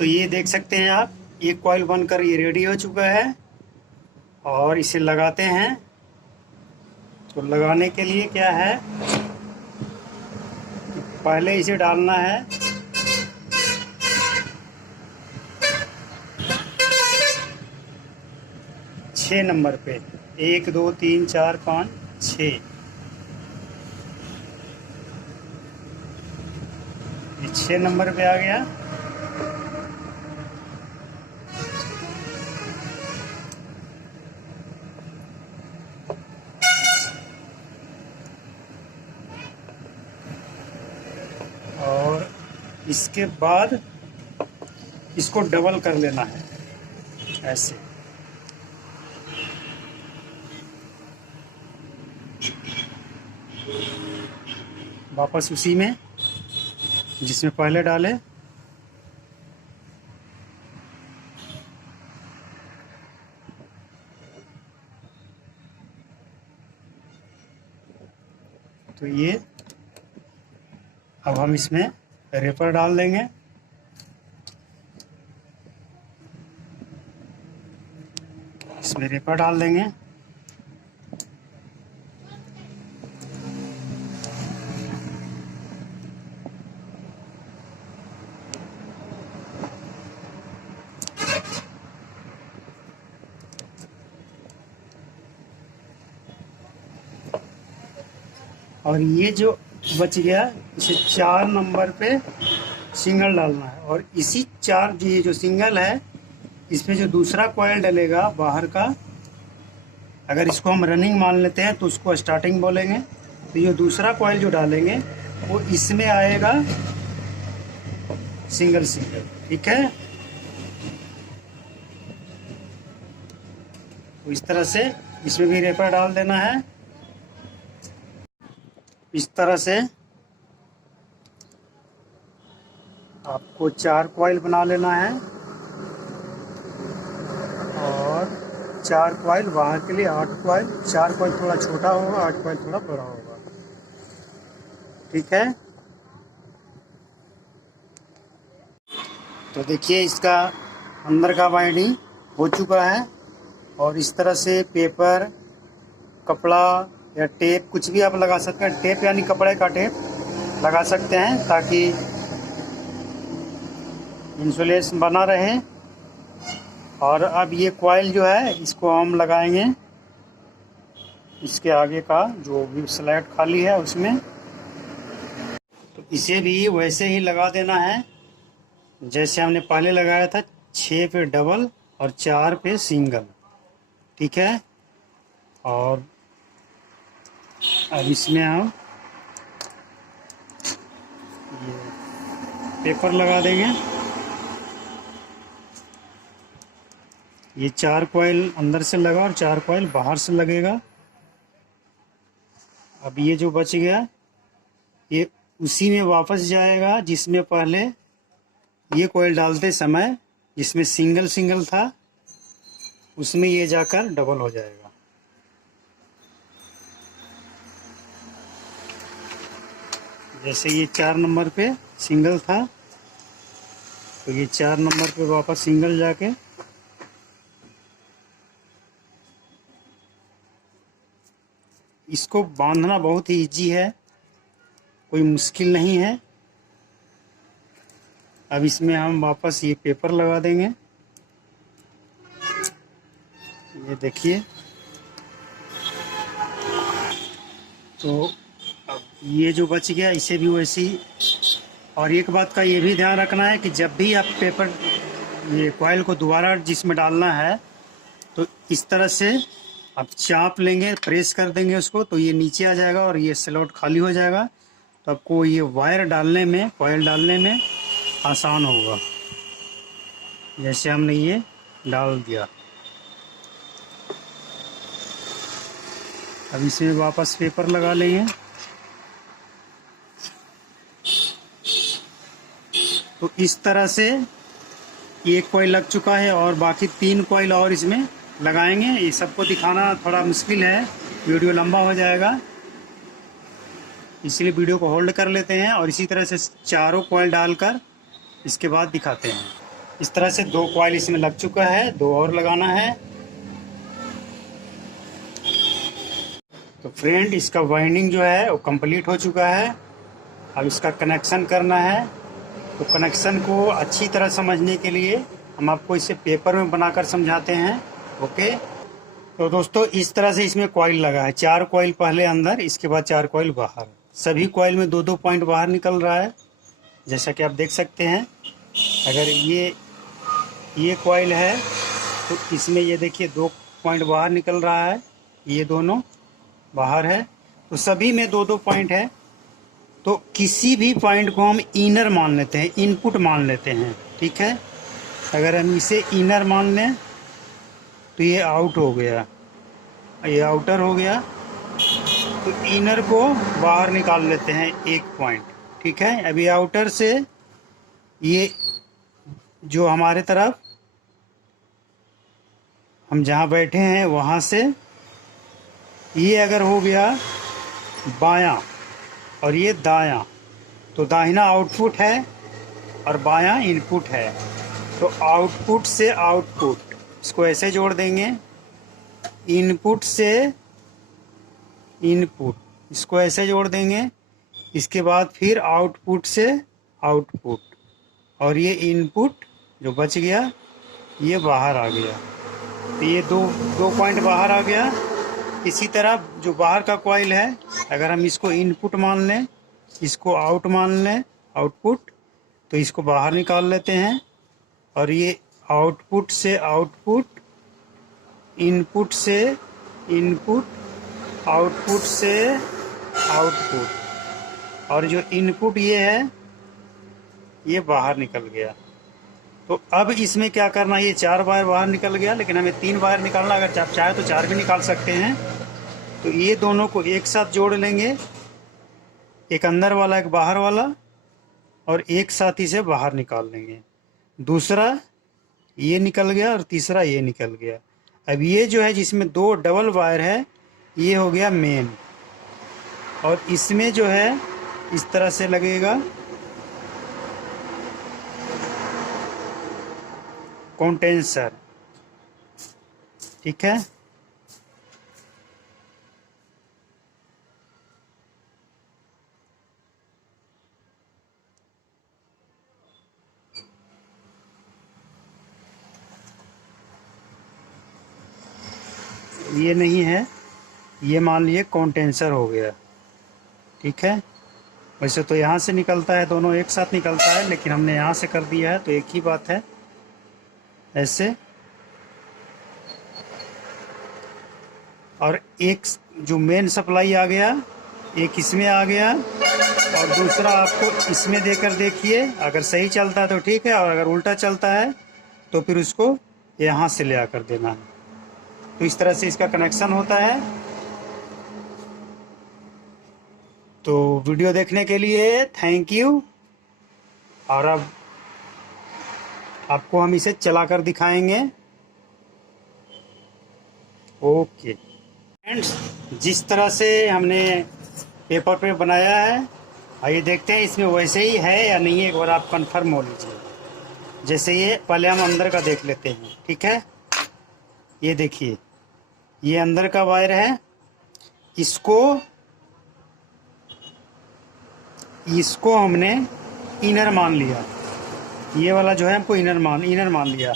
तो ये देख सकते हैं आप, ये कॉइल बनकर ये रेडी हो चुका है और इसे लगाते हैं। तो लगाने के लिए क्या है, पहले इसे डालना है 6 नंबर पे। 1 2 3 4 5 6, ये 6 नंबर पे आ गया। और इसके बाद इसको डबल कर लेना है ऐसे। वापस उसी में जिसमें पहले डाले। तो ये अब हम इसमें रेपर डाल देंगे। इसमें रेपर डाल देंगे। और ये जो बच गया इसे 4 नंबर पे सिंगल डालना है। और इसी 4 ये जो सिंगल है, इसमें जो दूसरा कॉइल डलेगा बाहर का, अगर इसको हम रनिंग मान लेते हैं तो उसको स्टार्टिंग बोलेंगे। तो ये दूसरा कॉइल जो डालेंगे वो इसमें आएगा सिंगल सिंगल, ठीक है। तो इस तरह से इसमें भी रेपर डाल देना है। इस तरह से आपको 4 कॉइल बना लेना है और 4 कॉइल बाहर के लिए 8 कॉइल। 4 कॉइल थोड़ा छोटा होगा, 8 कॉइल थोड़ा बड़ा होगा, ठीक है। तो देखिए इसका अंदर का वाइंडिंग हो चुका है। और इस तरह से पेपर, कपड़ा या टेप, कुछ भी आप लगा सकते हैं। टेप यानी कपड़े का टेप लगा सकते हैं ताकि इंसुलेशन बना रहे। और अब ये कॉइल जो है इसको हम लगाएंगे इसके आगे का जो भी स्लैट खाली है उसमें। तो इसे भी वैसे ही लगा देना है जैसे हमने पहले लगाया था, 6 पे डबल और 4 पे सिंगल, ठीक है। और अब इसमें हम ये पेपर लगा देंगे। ये 4 कॉइल अंदर से लगा और 4 कॉइल बाहर से लगेगा। अब ये जो बच गया ये उसी में वापस जाएगा जिसमें पहले ये कॉइल डालते समय जिसमें सिंगल सिंगल था, उसमें ये जाकर डबल हो जाएगा। जैसे ये 4 नंबर पे सिंगल था तो ये 4 नंबर पे वापस सिंगल जाके इसको बांधना बहुत ही इजी है, कोई मुश्किल नहीं है। अब इसमें हम वापस ये पेपर लगा देंगे। ये देखिए, तो अब ये जो बच गया इसे भी वैसे ही। और एक बात का ये भी ध्यान रखना है कि जब भी आप पेपर ये कॉइल को दोबारा जिसमें डालना है तो इस तरह से आप चाप लेंगे, प्रेस कर देंगे उसको, तो ये नीचे आ जाएगा और ये स्लॉट खाली हो जाएगा। तो आपको ये वायर डालने में, कॉइल डालने में आसान होगा। जैसे हमने ये डाल दिया। अब इसमें वापस पेपर लगा लेंगे। तो इस तरह से एक कॉइल लग चुका है और बाकी 3 कॉइल और इसमें लगाएंगे। ये सबको दिखाना थोड़ा मुश्किल है, वीडियो लंबा हो जाएगा, इसलिए वीडियो को होल्ड कर लेते हैं और इसी तरह से चारों कॉइल डालकर इसके बाद दिखाते हैं। इस तरह से 2 कॉइल इसमें लग चुका है, 2 और लगाना है। तो फ्रेंड, इसका वाइंडिंग जो है वो कंप्लीट हो चुका है। अब इसका कनेक्शन करना है। तो कनेक्शन को अच्छी तरह समझने के लिए हम आपको इसे पेपर में बनाकर समझाते हैं। ओके। तो दोस्तों, इस तरह से इसमें कॉइल लगा है। 4 कॉइल पहले अंदर, इसके बाद 4 कॉइल बाहर। सभी कॉइल में 2-2 पॉइंट बाहर निकल रहा है, जैसा कि आप देख सकते हैं। अगर ये कॉइल है तो इसमें ये देखिए 2 पॉइंट बाहर निकल रहा है, ये दोनों बाहर है। तो सभी में 2-2 पॉइंट है। तो किसी भी पॉइंट को हम इनर मान लेते हैं, इनपुट मान लेते हैं। ठीक है। अगर हम इसे इनर मान लें तो ये आउट हो गया, ये आउटर हो गया। तो इनर को बाहर निकाल लेते हैं 1 पॉइंट। ठीक है। अभी आउटर से ये जो हमारे तरफ हम जहाँ बैठे हैं वहाँ से ये अगर हो गया बायां और ये दायां, तो दाहिना आउटपुट है और बायां इनपुट है। तो आउटपुट से आउटपुट, इसको ऐसे जोड़ देंगे। इनपुट से इनपुट, इसको ऐसे जोड़ देंगे। इसके बाद फिर आउटपुट से आउटपुट, और ये इनपुट जो बच गया ये बाहर आ गया। तो ये दो पॉइंट बाहर आ गया। इसी तरह जो बाहर का कॉइल है, अगर हम इसको इनपुट मान लें, इसको आउट मान लें, आउटपुट, तो इसको बाहर निकाल लेते हैं। और ये आउटपुट से आउटपुट, इनपुट से इनपुट, आउटपुट से आउटपुट, और जो इनपुट ये है ये बाहर निकल गया। तो अब इसमें क्या करना, ये 4 वायर बाहर निकल गया, लेकिन हमें 3 वायर निकालना। अगर आप चाहे तो 4 भी निकाल सकते हैं। तो ये दोनों को एक साथ जोड़ लेंगे, एक अंदर वाला एक बाहर वाला, और एक साथ इसे बाहर निकाल लेंगे। दूसरा ये निकल गया और तीसरा ये निकल गया। अब ये जो है जिसमें 2 डबल वायर है, ये हो गया मेन। और इसमें जो है इस तरह से लगेगा कंडेंसर। ठीक है। ये नहीं है, ये मान लिए कंडेंसर हो गया। ठीक है। वैसे तो यहाँ से निकलता है, दोनों एक साथ निकलता है, लेकिन हमने यहाँ से कर दिया है तो एक ही बात है। ऐसे, और एक जो मेन सप्लाई आ गया, एक इसमें आ गया, और दूसरा आपको इसमें देकर देखिए। अगर सही चलता है तो ठीक है, और अगर उल्टा चलता है तो फिर उसको यहाँ से ले आकर देना है। तो इस तरह से इसका कनेक्शन होता है। तो वीडियो देखने के लिए थैंक यू। और अब आपको हम इसे चलाकर दिखाएंगे। ओके फ्रेंड्स, जिस तरह से हमने पेपर पे बनाया है, आइए देखते हैं इसमें वैसे ही है या नहीं है। एक बार आप कंफर्म हो लीजिए। जैसे ये पहले हम अंदर का देख लेते हैं। ठीक है। ये देखिए, ये अंदर का वायर है। इसको हमने इनर मान लिया। ये वाला जो है हमको इनर मान लिया।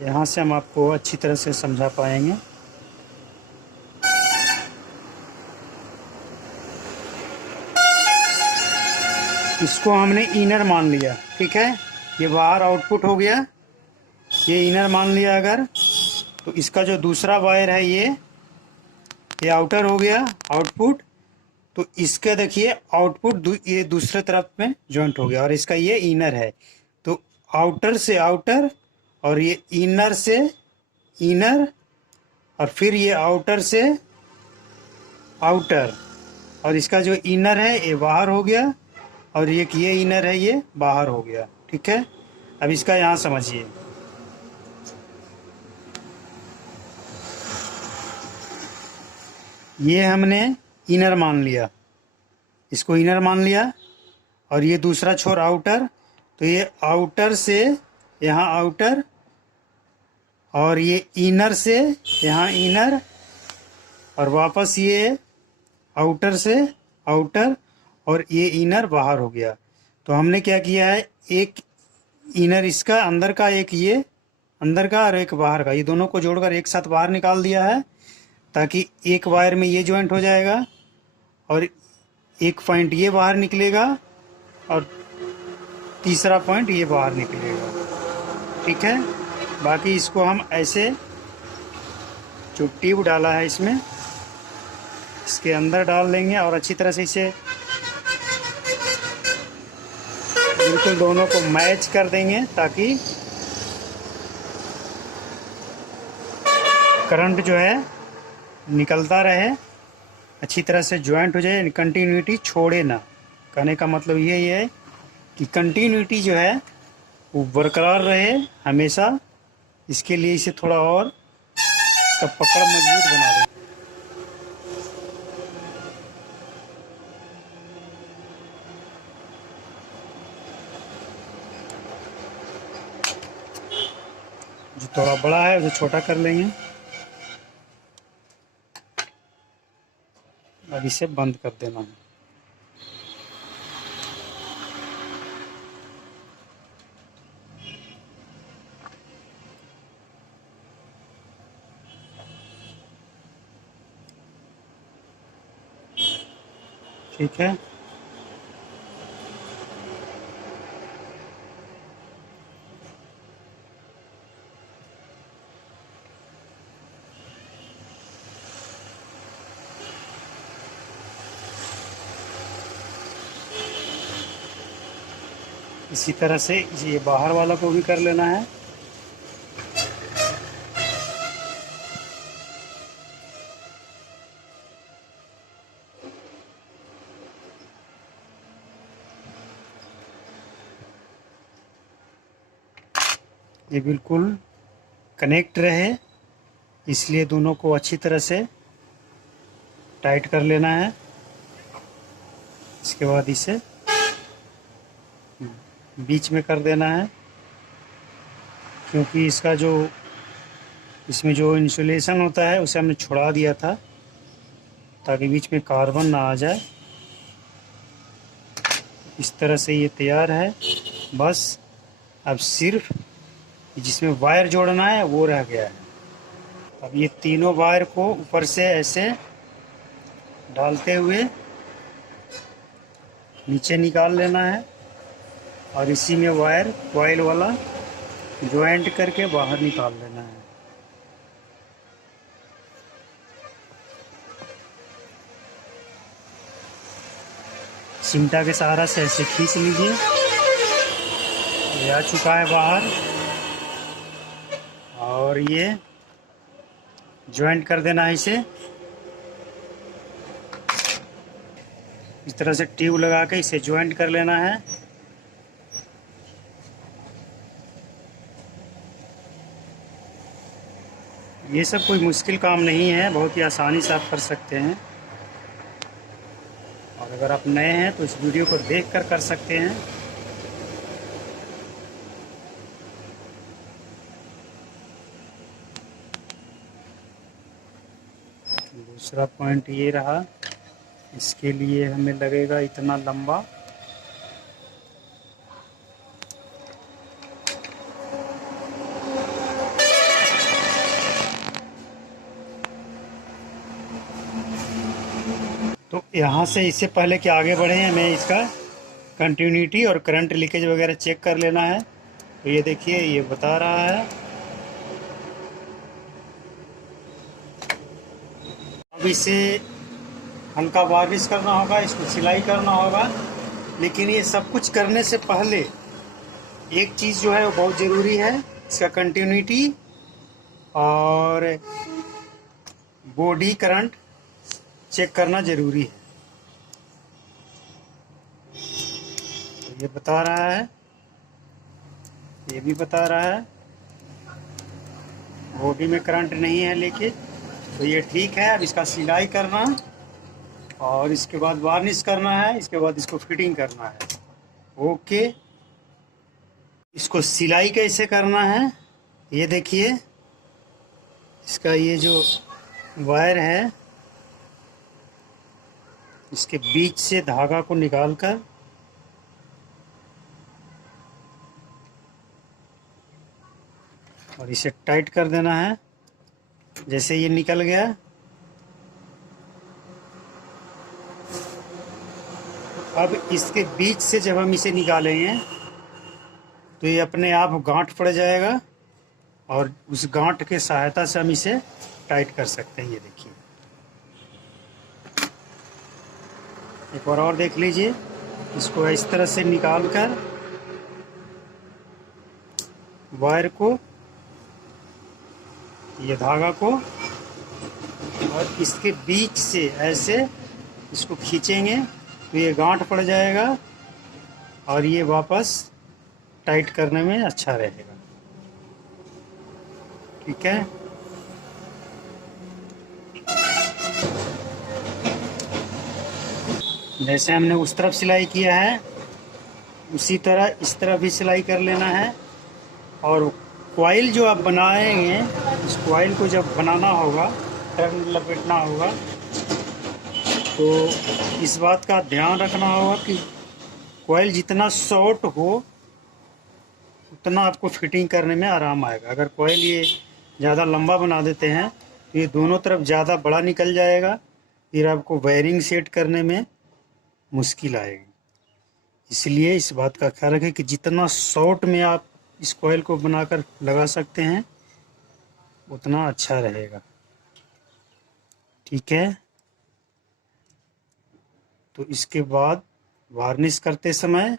यहाँ से हम आपको अच्छी तरह से समझा पाएंगे। इसको हमने इनर मान लिया। ठीक है। ये बाहर आउटपुट हो गया, ये इनर मान लिया। अगर तो इसका जो दूसरा वायर है ये आउटर हो गया, आउटपुट। तो इसका देखिए आउटपुट ये दूसरे तरफ में जॉइंट हो गया, और इसका ये इनर है। तो आउटर से आउटर, और ये इनर से इनर, और फिर ये आउटर से आउटर, और इसका जो इनर है ये बाहर हो गया, और ये इनर है ये बाहर हो गया। ठीक है। अब इसका यहाँ समझिए। ये हमने इनर मान लिया, इसको इनर मान लिया, और ये दूसरा छोर आउटर। तो ये आउटर से यहाँ आउटर, और ये इनर से यहाँ इनर, और वापस ये आउटर से आउटर, और ये इनर बाहर हो गया। तो हमने क्या किया है, एक इनर इसका अंदर का, एक ये अंदर का और एक बाहर का, ये दोनों को जोड़कर एक साथ बाहर निकाल दिया है, ताकि एक वायर में ये ज्वाइंट हो जाएगा और एक पॉइंट ये बाहर निकलेगा और तीसरा पॉइंट ये बाहर निकलेगा। ठीक है, बाकी इसको हम ऐसे जो ट्यूब डाला है इसमें, इसके अंदर डाल देंगे और अच्छी तरह से इसे बिल्कुल दोनों को मैच कर देंगे, ताकि करंट जो है निकलता रहे, अच्छी तरह से ज्वाइंट हो जाए, कंटिन्यूटी छोड़े ना। कहने का मतलब यही है कि कंटिन्यूटी जो है वो बरकरार रहे हमेशा। इसके लिए इसे थोड़ा और इसका पकड़ मजबूत बना दें। जो थोड़ा बड़ा है उसे छोटा कर लेंगे। अब इसे बंद कर देना है। ठीक है, इसी तरह से ये बाहर वाला को भी कर लेना है। ये बिल्कुल कनेक्ट रहे, इसलिए दोनों को अच्छी तरह से टाइट कर लेना है। इसके बाद इसे बीच में कर देना है, क्योंकि इसका जो इसमें जो इंसुलेशन होता है उसे हमने छुड़ा दिया था, ताकि बीच में कार्बन ना आ जाए। इस तरह से ये तैयार है। बस अब सिर्फ जिसमें वायर जोड़ना है वो रह गया है। अब ये तीनों वायर को ऊपर से ऐसे डालते हुए नीचे निकाल लेना है, और इसी में वायर कॉइल वाला ज्वाइंट करके बाहर निकाल लेना है। चिमटा के सहारा से ऐसे खींच लीजिए। ये आ चुका है बाहर, और ये ज्वाइंट कर देना है इसे। इस तरह से ट्यूब लगा के इसे ज्वाइंट कर लेना है। ये सब कोई मुश्किल काम नहीं है, बहुत ही आसानी से आप कर सकते हैं। और अगर आप नए हैं तो इस वीडियो को देखकर कर सकते हैं। दूसरा पॉइंट ये रहा, इसके लिए हमें लगेगा इतना लंबा। तो यहाँ से इससे पहले कि आगे बढ़े हमें इसका कंटिन्यूटी और करंट लीकेज वगैरह चेक कर लेना है। तो ये देखिए, ये बता रहा है। अब इसे हल्का वार्निश करना होगा, इसको सिलाई करना होगा। लेकिन ये सब कुछ करने से पहले एक चीज़ जो है वो बहुत ज़रूरी है, इसका कंटिन्यूटी और बॉडी करंट चेक करना ज़रूरी है। तो ये बता रहा है, ये भी बता रहा है बॉडी में करंट नहीं है लीकेज, तो ये ठीक है। अब इसका सिलाई करना और इसके बाद वार्निश करना है, इसके बाद इसको फिटिंग करना है। ओके। इसको सिलाई कैसे करना है ये देखिए। इसका ये जो वायर है, इसके बीच से धागा को निकालकर और इसे टाइट कर देना है। जैसे ये निकल गया, अब इसके बीच से जब हम इसे निकालेंगे तो ये अपने आप गांठ पड़ जाएगा और उस गांठ के सहायता से हम इसे टाइट कर सकते हैं। ये देखिए, एक बार और देख लीजिए। इसको इस तरह से निकालकर वायर को, ये धागा को, और इसके बीच से ऐसे इसको खींचेंगे तो ये गांठ पड़ जाएगा और ये वापस टाइट करने में अच्छा रहेगा। ठीक है। जैसे हमने उस तरफ सिलाई किया है उसी तरह इस तरफ भी सिलाई कर लेना है। और कॉइल जो आप बनाएंगे, इस कॉइल को जब बनाना होगा, टर्न लपेटना होगा, तो इस बात का ध्यान रखना होगा कि कॉइल जितना शॉर्ट हो उतना आपको फिटिंग करने में आराम आएगा। अगर कॉइल ये ज़्यादा लंबा बना देते हैं तो ये दोनों तरफ ज़्यादा बड़ा निकल जाएगा, फिर आपको वायरिंग सेट करने में मुश्किल आएगी। इसलिए इस बात का ख्याल रखें कि जितना शॉर्ट में आप इस कॉइल को बनाकर लगा सकते हैं उतना अच्छा रहेगा। ठीक है। तो इसके बाद वार्निश करते समय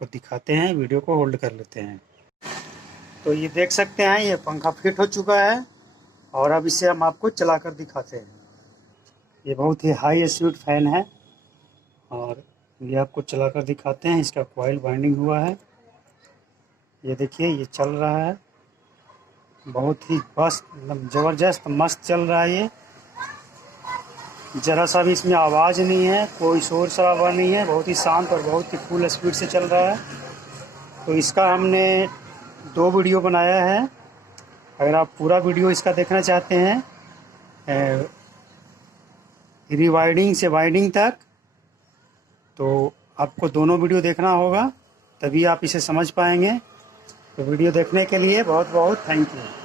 को दिखाते हैं, वीडियो को होल्ड कर लेते हैं। तो ये देख सकते हैं ये पंखा फिट हो चुका है और अब इसे हम आपको चलाकर दिखाते हैं। ये बहुत ही हाई स्पीड फैन है और ये आपको चलाकर दिखाते हैं। इसका कॉइल वाइंडिंग हुआ है, ये देखिए ये चल रहा है, बहुत ही बस ज़बरदस्त मस्त चल रहा है। ये ज़रा सा भी इसमें आवाज़ नहीं है, कोई शोर शराबा नहीं है, बहुत ही शांत और बहुत ही फुल स्पीड से चल रहा है। तो इसका हमने 2 वीडियो बनाया है। अगर आप पूरा वीडियो इसका देखना चाहते हैं रिवाइंडिंग से वाइंडिंग तक, तो आपको दोनों वीडियो देखना होगा, तभी आप इसे समझ पाएंगे। तो वीडियो देखने के लिए बहुत बहुत थैंक यू।